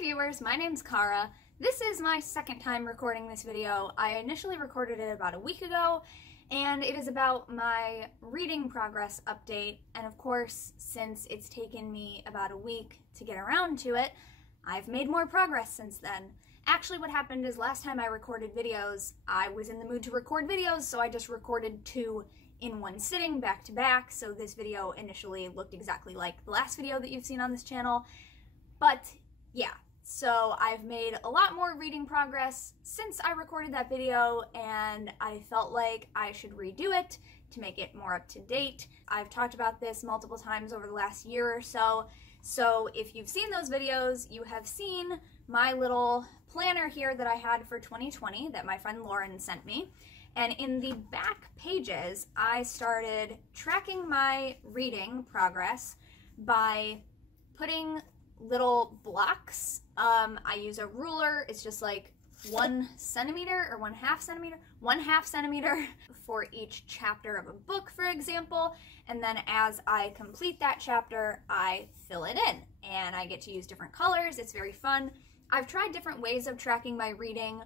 viewers, my name's Cara. This is my second time recording this video. I initially recorded it about a week ago, and it is about my reading progress update. And of course, since it's taken me about a week to get around to it, I've made more progress since then. Actually, what happened is last time I recorded videos, I was in the mood to record videos, so I just recorded 2 in one sitting, back to back, so this video initially looked exactly like the last video that you've seen on this channel. But yeah, so I've made a lot more reading progress since I recorded that video, and I felt like I should redo it to make it more up to date. I've talked about this multiple times over the last year or so, so if you've seen those videos, you have seen my little planner here that I had for 2020 that my friend Lauren sent me. And in the back pages, I started tracking my reading progress by putting little blocks. I use a ruler. It's just like 1 centimeter or 1/2 centimeter for each chapter of a book, for example. And then as I complete that chapter, I fill it in and I get to use different colors. It's very fun. I've tried different ways of tracking my reading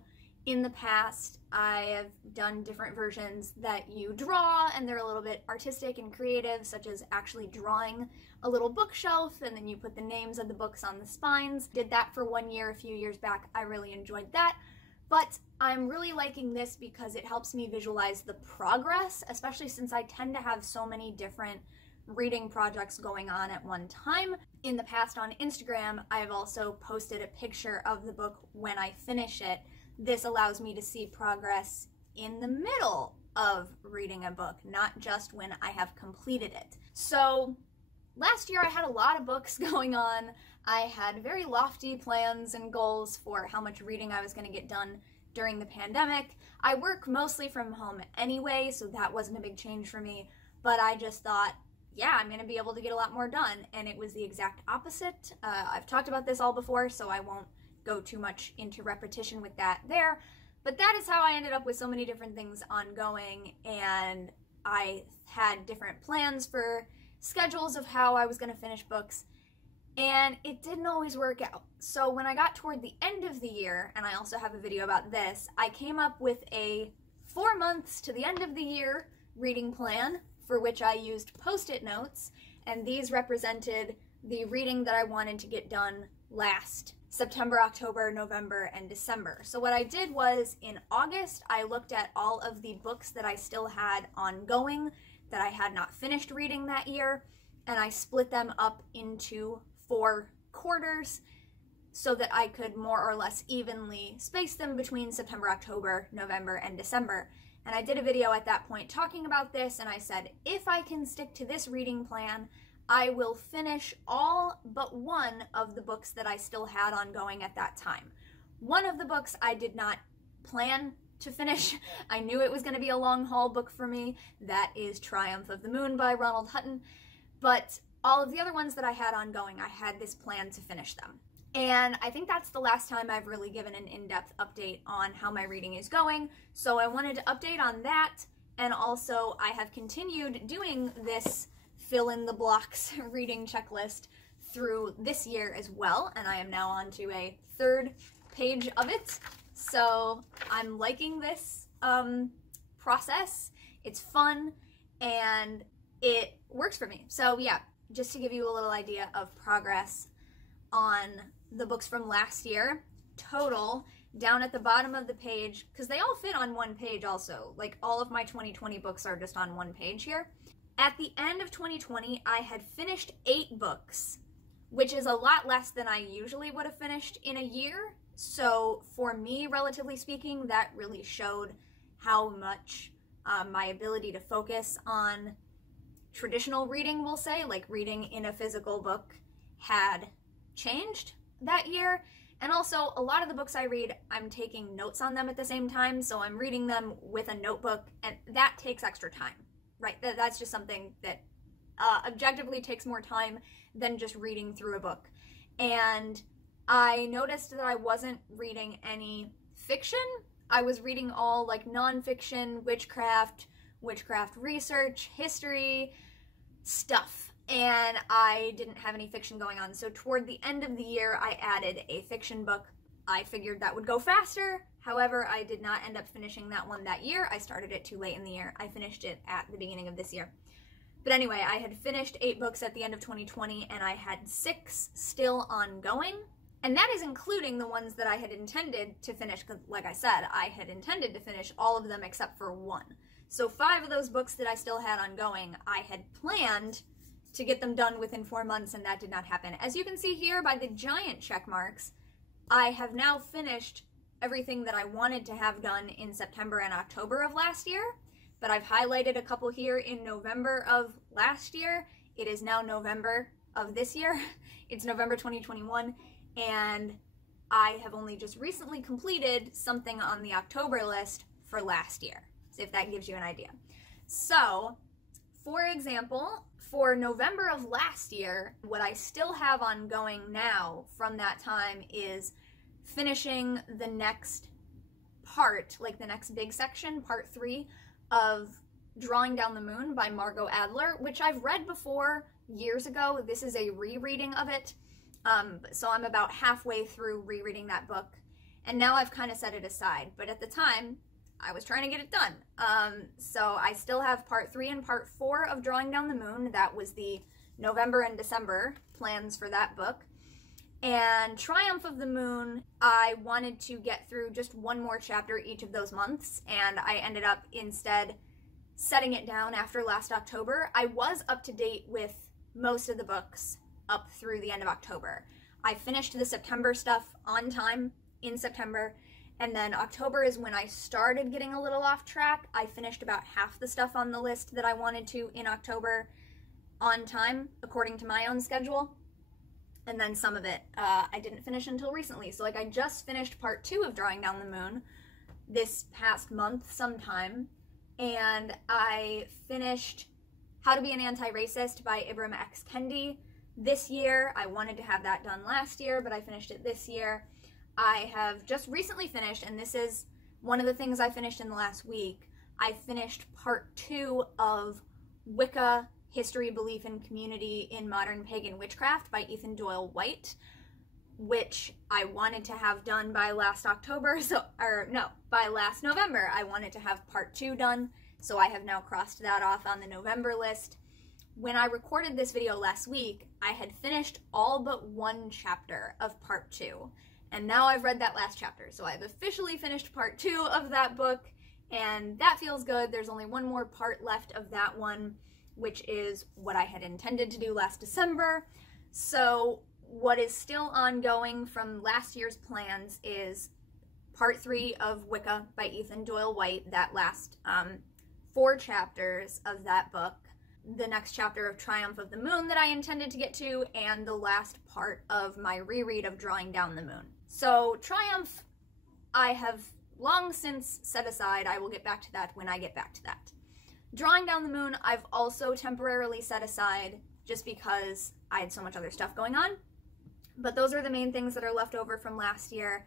in the past. I have done different versions that you draw, and they're a little bit artistic and creative, such as actually drawing a little bookshelf and then you put the names of the books on the spines. Did that for 1 year a few years back. I really enjoyed that. But I'm really liking this because it helps me visualize the progress, especially since I tend to have so many different reading projects going on at one time. In the past on Instagram, I've also posted a picture of the book when I finish it. This allows me to see progress in the middle of reading a book, not just when I have completed it. So last year I had a lot of books going on. I had very lofty plans and goals for how much reading I was going to get done during the pandemic. I work mostly from home anyway, so that wasn't a big change for me, but I just thought, yeah, I'm going to be able to get a lot more done, and it was the exact opposite. I've talked about this all before, so I won't go too much into repetition with that there, but that is how I ended up with so many different things ongoing, and I had different plans for schedules of how I was going to finish books, and it didn't always work out. So when I got toward the end of the year, and I also have a video about this, I came up with a 4 months to the end of the year reading plan for which I used post-it notes, and these represented the reading that I wanted to get done last September, October, November, and December. So what I did was in August, I looked at all of the books that I still had ongoing that I had not finished reading that year, and I split them up into 4 quarters so that I could more or less evenly space them between September, October, November, and December. And I did a video at that point talking about this, and I said, if I can stick to this reading plan, I will finish all but 1 of the books that I still had ongoing at that time. One of the books I did not plan to finish. I knew it was going to be a long haul book for me. That is Triumph of the Moon by Ronald Hutton. But all of the other ones that I had ongoing, I had this plan to finish them. And I think that's the last time I've really given an in-depth update on how my reading is going. So I wanted to update on that. And also I have continued doing this fill in the blocks reading checklist through this year as well, and I am now on to a 3rd page of it. So I'm liking this process. It's fun and it works for me. So yeah, just to give you a little idea of progress on the books from last year, total down at the bottom of the page, because they all fit on 1 page also, like all of my 2020 books are just on 1 page here. At the end of 2020, I had finished 8 books, which is a lot less than I usually would have finished in a year. So for me, relatively speaking, that really showed how much my ability to focus on traditional reading, we'll say, like reading in a physical book, had changed that year. And also, a lot of the books I read, I'm taking notes on them at the same time, so I'm reading them with a notebook, and that takes extra time. Right, that's just something that objectively takes more time than just reading through a book. And I noticed that I wasn't reading any fiction. I was reading all like nonfiction, witchcraft research, history stuff. and I didn't have any fiction going on. So toward the end of the year, I added a fiction book. I figured that would go faster. However, I did not end up finishing that one that year. I started it too late in the year. I finished it at the beginning of this year. But anyway, I had finished 8 books at the end of 2020, and I had 6 still ongoing. And that is including the ones that I had intended to finish, because like I said, I had intended to finish all of them except for 1. So 5 of those books that I still had ongoing, I had planned to get them done within 4 months, and that did not happen. As you can see here by the giant check marks, I have now finished everything that I wanted to have done in September and October of last year, but I've highlighted a couple here in November of last year. It is now November of this year. It's November 2021, and I have only just recently completed something on the October list for last year, so if that gives you an idea. So, for example, for November of last year, what I still have ongoing now from that time is finishing the next part, like the next big section, part 3 of Drawing Down the Moon by Margot Adler, which I've read before years ago. This is a rereading of it. So I'm about halfway through rereading that book, and now I've kind of set it aside. But at the time, I was trying to get it done. So I still have part 3 and part 4 of Drawing Down the Moon. That was the November and December plans for that book. And Triumph of the Moon, I wanted to get through just 1 more chapter each of those months, and I ended up instead setting it down after last October. I was up to date with most of the books up through the end of October. I finished the September stuff on time in September, and then October is when I started getting a little off track. I finished about half the stuff on the list that I wanted to in October on time, according to my own schedule. And then some of it I didn't finish until recently. So like I just finished part 2 of Drawing Down the Moon this past month sometime, and I finished How to Be an Anti-Racist by Ibram X. Kendi this year. I wanted to have that done last year, but I finished it this year. I have just recently finished, and this is one of the things I finished in the last week, I finished part 2 of Wicca, History, Belief, and Community in Modern Pagan Witchcraft by Ethan Doyle White, which I wanted to have done by last October, by last November. I wanted to have part 2 done, so I have now crossed that off on the November list. When I recorded this video last week, I had finished all but 1 chapter of part 2, and now I've read that last chapter, so I've officially finished part 2 of that book, and that feels good. There's only 1 more part left of that one, which is what I had intended to do last December. So what is still ongoing from last year's plans is part 3 of Wicca by Ethan Doyle White, that last 4 chapters of that book, the next chapter of Triumph of the Moon that I intended to get to, and the last part of my reread of Drawing Down the Moon. So Triumph, I have long since set aside. I will get back to that when I get back to that. Drawing Down the Moon, I've also temporarily set aside just because I had so much other stuff going on. But those are the main things that are left over from last year.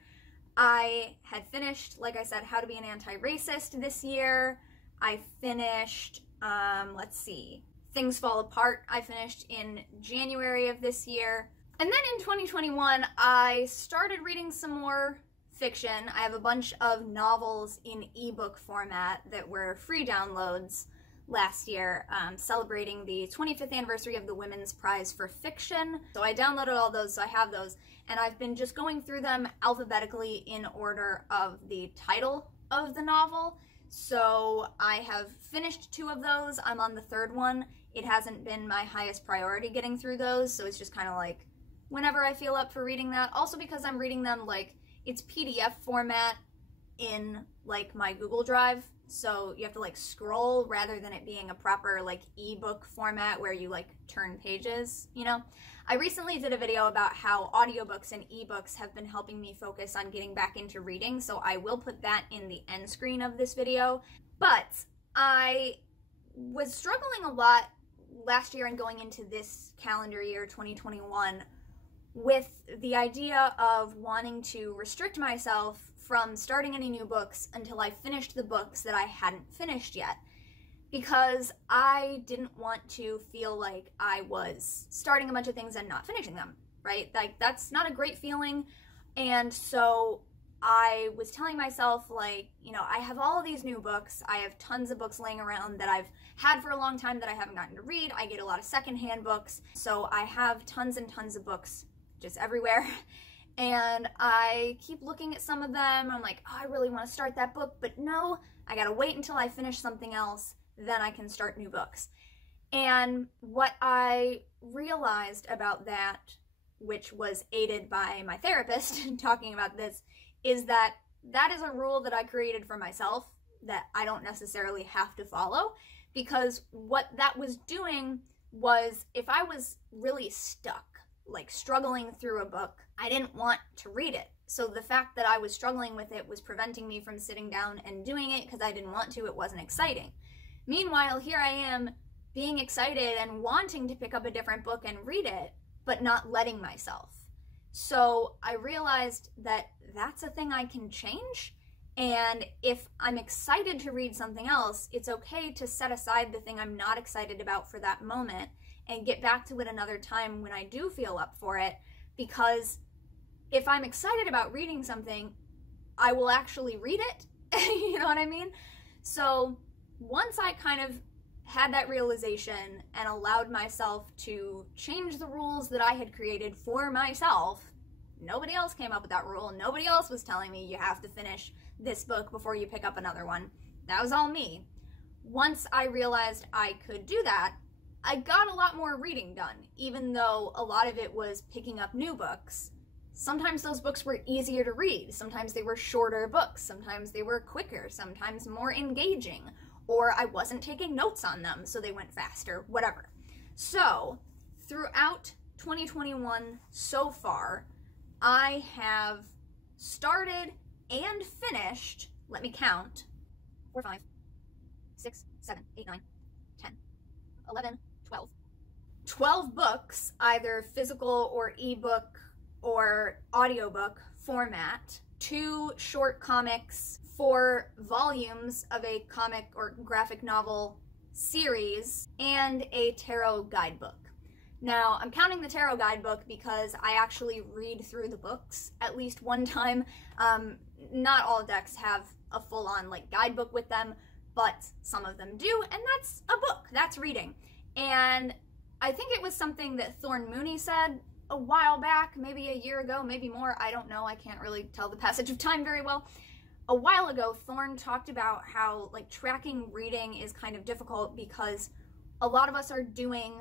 I had finished, like I said, How to Be an Anti-Racist this year. I finished, let's see, Things Fall Apart. I finished in January of this year. And then in 2021, I started reading some more fiction. I have a bunch of novels in ebook format that were free downloads last year, celebrating the 25th anniversary of the Women's Prize for Fiction. So I downloaded all those, so I have those, and I've been just going through them alphabetically in order of the title of the novel. So I have finished 2 of those. I'm on the 3rd one. It hasn't been my highest priority getting through those, so it's just kind of like whenever I feel up for reading that. Also because I'm reading them like it's PDF format in like my Google Drive, so you have to like scroll rather than it being a proper like ebook format where you like turn pages, you know? I recently did a video about how audiobooks and ebooks have been helping me focus on getting back into reading, so I will put that in the end screen of this video. But I was struggling a lot last year and going into this calendar year, 2021, with the idea of wanting to restrict myself from starting any new books until I finished the books that I hadn't finished yet. because I didn't want to feel like I was starting a bunch of things and not finishing them, right? Like, that's not a great feeling. And so I was telling myself, like, you know, I have all of these new books. I have tons of books laying around that I've had for a long time that I haven't gotten to read. I get a lot of secondhand books. So I have tons and tons of books just everywhere. And I keep looking at some of them. I'm like, oh, I really want to start that book, but no, I gotta wait until I finish something else, then I can start new books. And what I realized about that, which was aided by my therapist talking about this, is that that is a rule that I created for myself that I don't necessarily have to follow, because what that was doing was, if I was really stuck, like struggling through a book, I didn't want to read it. So the fact that I was struggling with it was preventing me from sitting down and doing it because I didn't want to. It wasn't exciting. Meanwhile, here I am being excited and wanting to pick up a different book and read it, but not letting myself. So I realized that that's a thing I can change. And if I'm excited to read something else, it's okay to set aside the thing I'm not excited about for that moment and get back to it another time when I do feel up for it. Because if I'm excited about reading something, I will actually read it. You know what I mean? So once I kind of had that realization and allowed myself to change the rules that I had created for myself, nobody else came up with that rule. Nobody else was telling me you have to finish this book before you pick up another one. That was all me. Once I realized I could do that, I got a lot more reading done, even though a lot of it was picking up new books. Sometimes those books were easier to read. Sometimes they were shorter books. Sometimes they were quicker. Sometimes more engaging. Or I wasn't taking notes on them, so they went faster, whatever. So throughout 2021 so far, I have started and finished, let me count, 4, 5, 6, 7, 8, 9, 10, 11, 12. 12 books, either physical or ebook or audiobook format, 2 short comics, 4 volumes of a comic or graphic novel series, and a tarot guidebook. Now, I'm counting the tarot guidebook because I actually read through the books at least one time. Not all decks have a full-on like guidebook with them, but some of them do, and that's a book, that's reading. And I think it was something that Thorn Mooney said a while back, maybe a year ago, maybe more, I don't know, I can't really tell the passage of time very well. A while ago, Thorn talked about how like tracking reading is kind of difficult because a lot of us are doing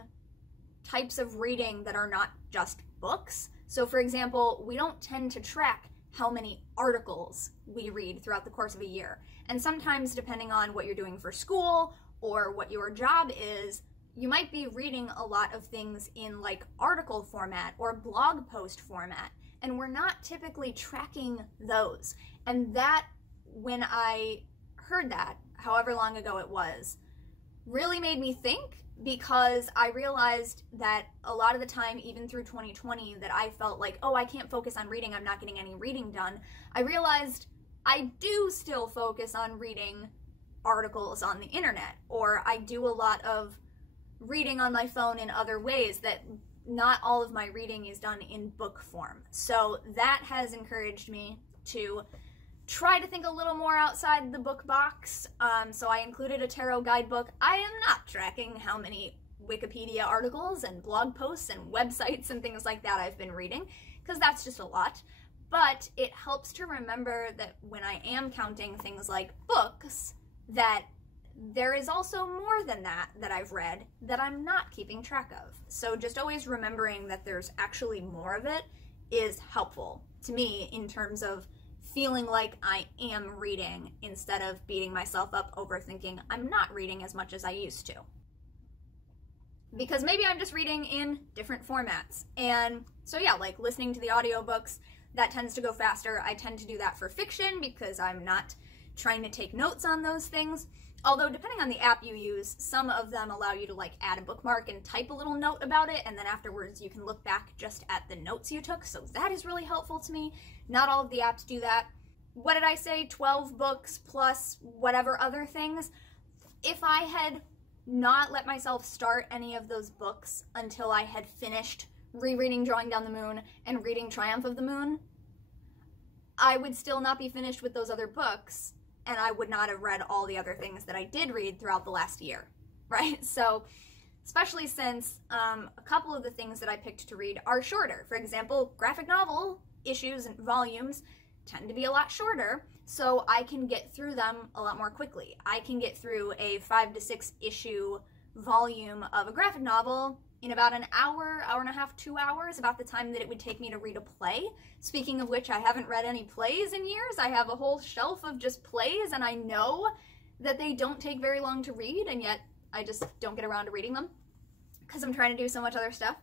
types of reading that are not just books. So for example, we don't tend to track how many articles we read throughout the course of a year. And sometimes, depending on what you're doing for school or what your job is, you might be reading a lot of things in like article format or blog post format, and we're not typically tracking those. And that, when I heard that, however long ago it was, really made me think, because I realized that a lot of the time, even through 2020, that I felt like, oh, I can't focus on reading, I'm not getting any reading done. I realized I do still focus on reading articles on the internet, or I do a lot of reading on my phone in other ways, that not all of my reading is done in book form. So that has encouraged me to try to think a little more outside the book box. So I included a tarot guidebook. I am not tracking how many Wikipedia articles and blog posts and websites and things like that I've been reading, because that's just a lot. But it helps to remember that when I am counting things like books, that there is also more than that that I've read that I'm not keeping track of. So just always remembering that there's actually more of it is helpful to me in terms of feeling like I am reading instead of beating myself up over thinking I'm not reading as much as I used to. Because maybe I'm just reading in different formats. And so yeah, like listening to the audiobooks, that tends to go faster. I tend to do that for fiction because I'm not trying to take notes on those things. Although depending on the app you use, some of them allow you to like add a bookmark and type a little note about it, and then afterwards you can look back just at the notes you took, so that is really helpful to me. Not all of the apps do that. What did I say? 12 books plus whatever other things? if I had not let myself start any of those books until I had finished rereading Drawing Down the Moon and reading Triumph of the Moon, I would still not be finished with those other books, and I would not have read all the other things that I did read throughout the last year, right? So, especially since a couple of the things that I picked to read are shorter. For example, graphic novel issues and volumes tend to be a lot shorter, so I can get through them a lot more quickly. I can get through a 5 to 6 issue volume of a graphic novel in about an hour, hour and a half, 2 hours, about the time that it would take me to read a play. Speaking of which, I haven't read any plays in years. I have a whole shelf of just plays, and I know that they don't take very long to read, and yet I just don't get around to reading them because I'm trying to do so much other stuff.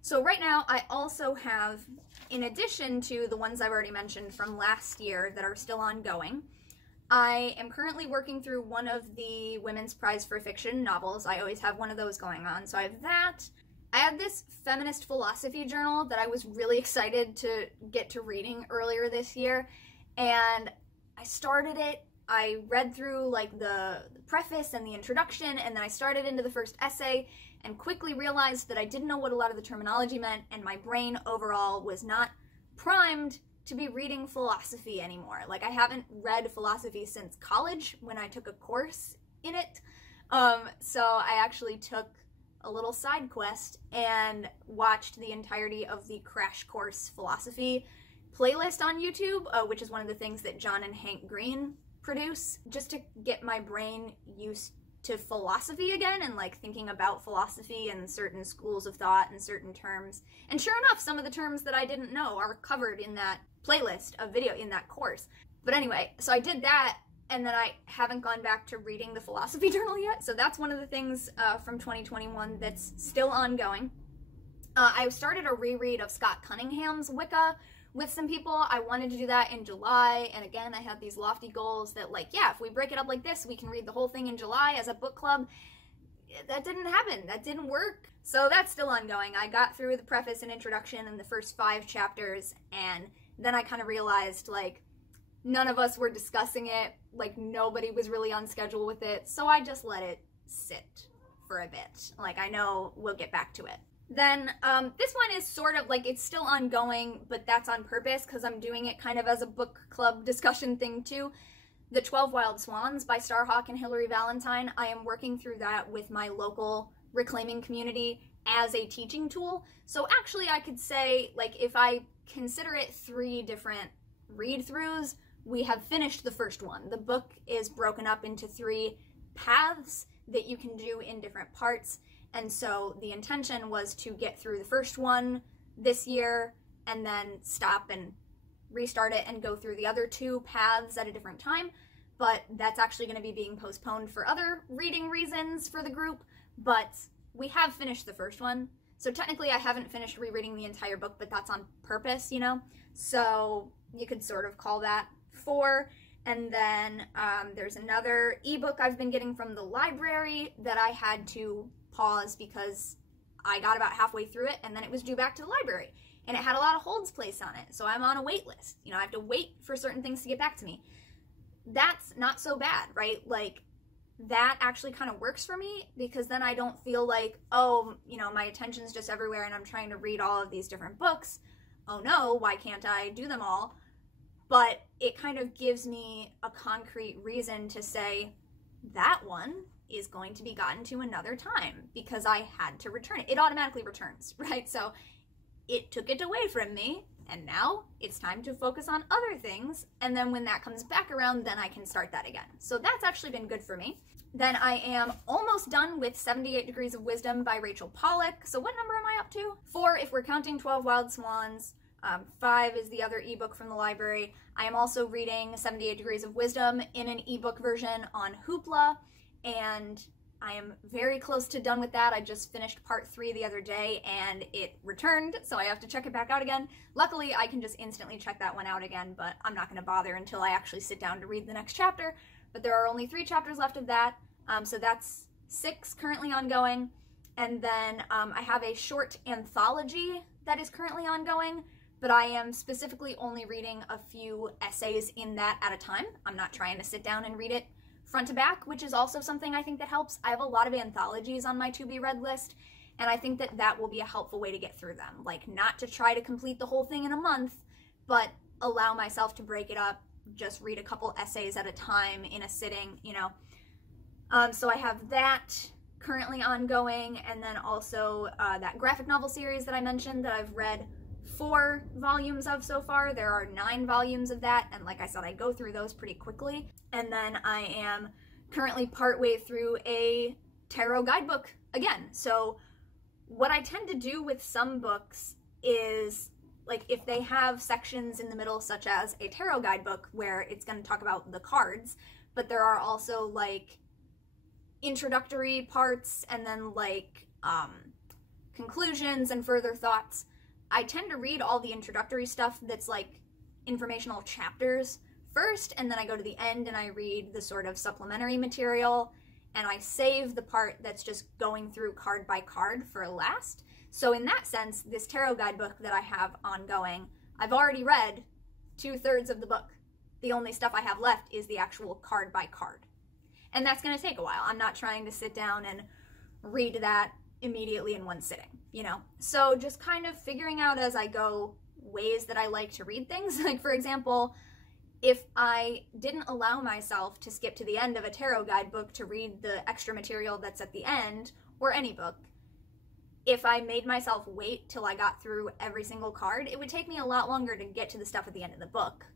So right now, I also have, in addition to the ones I've already mentioned from last year that are still ongoing, I am currently working through one of the Women's Prize for Fiction novels. I always have one of those going on. So I have that. I had this feminist philosophy journal that I was really excited to get to reading earlier this year, and I started it. I read through like the preface and the introduction, and then I started into the first essay and quickly realized that I didn't know what a lot of the terminology meant, and my brain overall was not primed to be reading philosophy anymore. Like, I haven't read philosophy since college when I took a course in it. So I actually took a little side quest and watched the entirety of the Crash Course Philosophy playlist on YouTube, which is one of the things that John and Hank Green produce, just to get my brain used to philosophy again and like thinking about philosophy and certain schools of thought and certain terms. And sure enough, some of the terms that I didn't know are covered in that playlist of video in that course. But anyway, so I did that, and then I haven't gone back to reading the philosophy journal yet. So that's one of the things from 2021 that's still ongoing. I started a reread of Scott Cunningham's Wicca with some people. I wanted to do that in July, and again, I had these lofty goals that, like, yeah, if we break it up like this, we can read the whole thing in July as a book club. That didn't happen. That didn't work. So that's still ongoing. I got through the preface and introduction and the first 5 chapters, and then I kind of realized, like, none of us were discussing it. Like, nobody was really on schedule with it, so I just let it sit for a bit. Like, I know we'll get back to it. Then this one is sort of like, it's still ongoing, but that's on purpose because I'm doing it kind of as a book club discussion thing too. The 12 Wild Swans by Starhawk and Hilary Valentine. I am working through that with my local reclaiming community as a teaching tool. So actually I could say, like, if I consider it 3 different read-throughs, we have finished the first one. The book is broken up into 3 paths that you can do in different parts. And so the intention was to get through the first one this year and then stop and restart it and go through the other 2 paths at a different time. But that's actually going to be being postponed for other reading reasons for the group. But we have finished the first one. So technically I haven't finished rereading the entire book, but that's on purpose, you know? So you could sort of call that 4. And then there's another ebook I've been getting from the library that I had to pause because I got about halfway through it and then it was due back to the library and it had a lot of holds placed on it, so I'm on a wait list. You know, I have to wait for certain things to get back to me. That's not so bad, right? Like, that actually kind of works for me because then I don't feel like, oh, you know, my attention's just everywhere and I'm trying to read all of these different books. Oh no, why can't I do them all? But it kind of gives me a concrete reason to say that one is going to be gotten to another time because I had to return it. It automatically returns, right? So it took it away from me, and now it's time to focus on other things, and then when that comes back around, then I can start that again. So that's actually been good for me. Then I am almost done with 78 Degrees of Wisdom by Rachel Pollack. So what number am I up to? 4 if we're counting 12 Wild Swans. 5 is the other ebook from the library. I am also reading 78 Degrees of Wisdom in an ebook version on Hoopla, and I am very close to done with that. I just finished part 3 the other day and it returned, so I have to check it back out again. Luckily, I can just instantly check that one out again, but I'm not going to bother until I actually sit down to read the next chapter. But there are only 3 chapters left of that, so that's 6 currently ongoing. And then I have a short anthology that is currently ongoing, but I am specifically only reading a few essays in that at a time. I'm not trying to sit down and read it front to back, which is also something I think that helps. I have a lot of anthologies on my to be read list, and I think that that will be a helpful way to get through them. Like, not to try to complete the whole thing in a month, but allow myself to break it up, just read a couple essays at a time in a sitting, you know. So I have that currently ongoing, and then also that graphic novel series that I mentioned that I've read 4 volumes of so far. There are 9 volumes of that, and like I said, I go through those pretty quickly. And then I am currently partway through a tarot guidebook again. So what I tend to do with some books is, like, if they have sections in the middle, such as a tarot guidebook where it's going to talk about the cards, but there are also like introductory parts and then like conclusions and further thoughts, I tend to read all the introductory stuff that's like informational chapters first, and then I go to the end and I read the sort of supplementary material, and I save the part that's just going through card by card for last. So in that sense, this tarot guidebook that I have ongoing, I've already read 2/3 of the book. The only stuff I have left is the actual card by card. And that's going to take a while. I'm not trying to sit down and read that immediately in one sitting, you know? So just kind of figuring out as I go ways that I like to read things. Like, for example, if I didn't allow myself to skip to the end of a tarot guidebook to read the extra material that's at the end, or any book, if I made myself wait till I got through every single card, it would take me a lot longer to get to the stuff at the end of the book.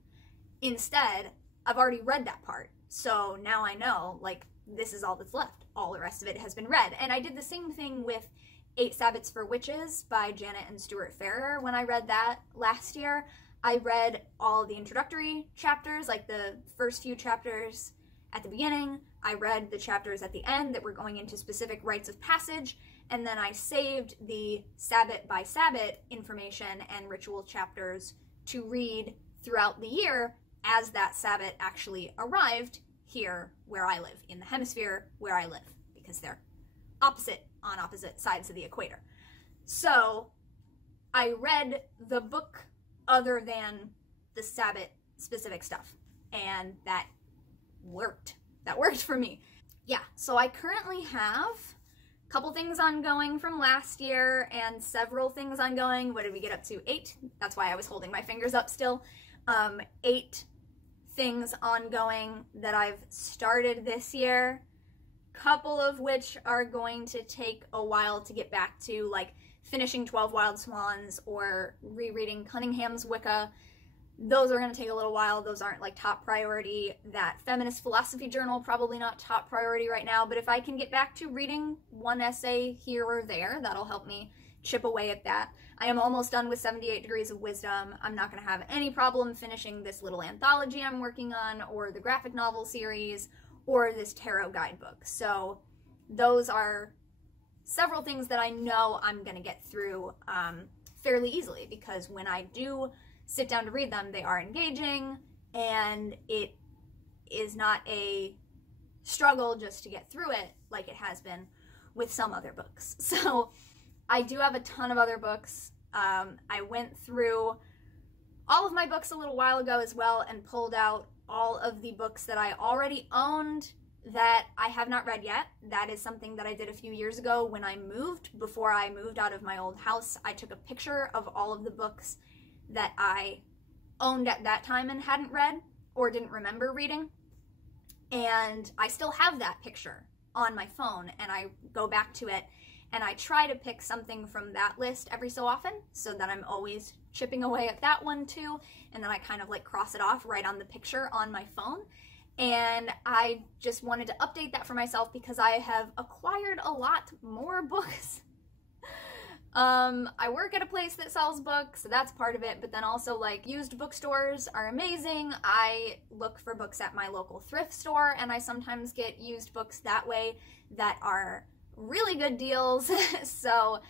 Instead, I've already read that part. So now I know, like, this is all that's left. All the rest of it has been read. And I did the same thing with 8 Sabbaths for Witches by Janet and Stuart Farrer. When I read that last year, I read all the introductory chapters, like the first few chapters at the beginning. I read the chapters at the end that were going into specific rites of passage, and then I saved the Sabbath by Sabbath information and ritual chapters to read throughout the year as that Sabbath actually arrived here where I live, in the hemisphere where I live, because they're on opposite sides of the equator. So I read the book other than the Sabbath specific stuff, and that worked. That worked for me. Yeah, so I currently have a couple things ongoing from last year and several things ongoing. What did we get up to? 8? That's why I was holding my fingers up still. 8 things ongoing that I've started this year, couple of which are going to take a while to get back to, like finishing 12 Wild Swans or rereading Cunningham's Wicca. Those are going to take a little while. Those aren't like top priority. That feminist philosophy journal, probably not top priority right now, but if I can get back to reading one essay here or there, that'll help me chip away at that. I am almost done with 78 Degrees of Wisdom. I'm not going to have any problem finishing this little anthology I'm working on, or the graphic novel series, or this tarot guidebook. So those are several things that I know I'm going to get through fairly easily, because when I do sit down to read them, they are engaging, and it is not a struggle just to get through it like it has been with some other books. So I do have a ton of other books. I went through all of my books a little while ago as well and pulled out all of the books that I already owned that I have not read yet. That is something that I did a few years ago when I moved. Before I moved out of my old house, I took a picture of all of the books that I owned at that time and hadn't read or didn't remember reading. And I still have that picture on my phone, and I go back to it and I try to pick something from that list every so often, so that I'm always chipping away at that one too, and then I kind of like cross it off right on the picture on my phone. And I just wanted to update that for myself because I have acquired a lot more books. I work at a place that sells books, so that's part of it, but then also, like, used bookstores are amazing. I look for books at my local thrift store, and I sometimes get used books that way that are really good deals. So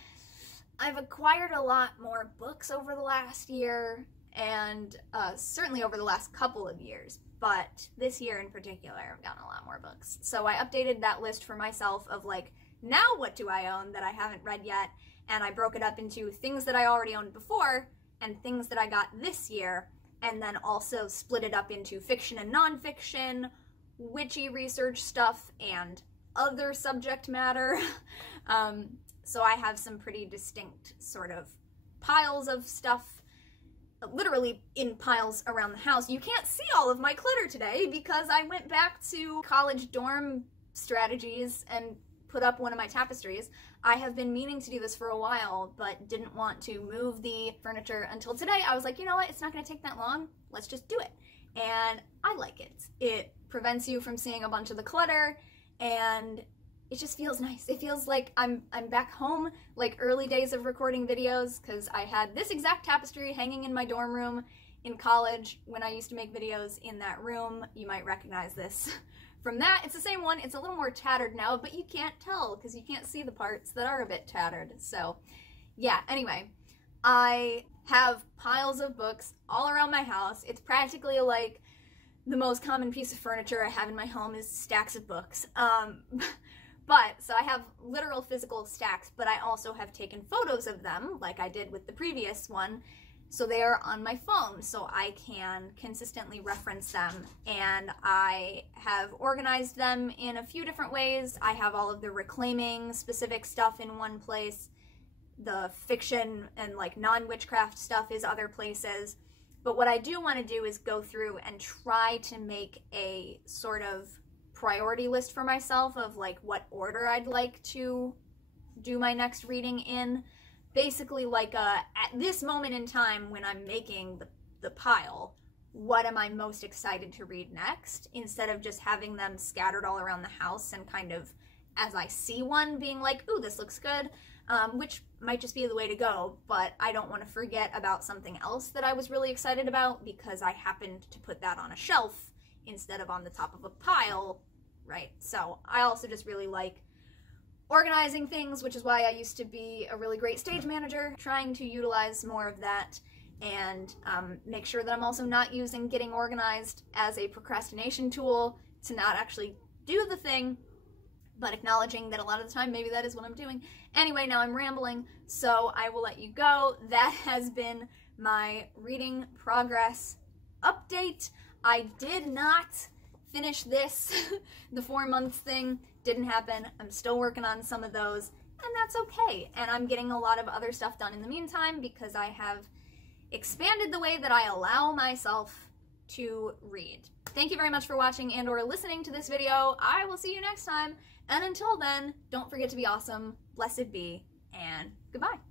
I've acquired a lot more books over the last year, and certainly over the last couple of years, but this year in particular, I've gotten a lot more books. So I updated that list for myself of, like, now what do I own that I haven't read yet? And I broke it up into things that I already owned before and things that I got this year, and then also split it up into fiction and nonfiction, witchy research stuff and other subject matter. So I have some pretty distinct sort of piles of stuff, literally in piles around the house. You can't see all of my clutter today because I went back to college dorm strategies and put up one of my tapestries. I have been meaning to do this for a while, but didn't want to move the furniture until today. I was like, you know what, it's not gonna take that long, let's just do it. And I like it. It prevents you from seeing a bunch of the clutter, and it just feels nice. It feels like I'm back home, like early days of recording videos, because I had this exact tapestry hanging in my dorm room in college when I used to make videos in that room. You might recognize this from that. It's the same one. It's a little more tattered now, but you can't tell because you can't see the parts that are a bit tattered. So yeah, anyway, I have piles of books all around my house. It's practically like the most common piece of furniture I have in my home is stacks of books. So I have literal physical stacks, but I also have taken photos of them like I did with the previous one. So they are on my phone so I can consistently reference them, and I have organized them in a few different ways. I have all of the reclaiming specific stuff in one place. The fiction and like non-witchcraft stuff is other places. But what I do want to do is go through and try to make a sort of priority list for myself of like what order I'd like to do my next reading in. Basically like at this moment in time when I'm making the pile, what am I most excited to read next, instead of just having them scattered all around the house and kind of as I see one being like, ooh, this looks good, which might just be the way to go, but I don't want to forget about something else that I was really excited about because I happened to put that on a shelf instead of on the top of a pile, right? So I also just really like organizing things, which is why I used to be a really great stage manager, trying to utilize more of that and make sure that I'm also not using getting organized as a procrastination tool to not actually do the thing, but acknowledging that a lot of the time maybe that is what I'm doing. Anyway, now I'm rambling, so I will let you go. That has been my reading progress update. I did not finish this. The 4 months thing didn't happen. I'm still working on some of those, and that's okay. And I'm getting a lot of other stuff done in the meantime because I have expanded the way that I allow myself to read. Thank you very much for watching and or listening to this video. I will see you next time, and until then, don't forget to be awesome, blessed be, and goodbye.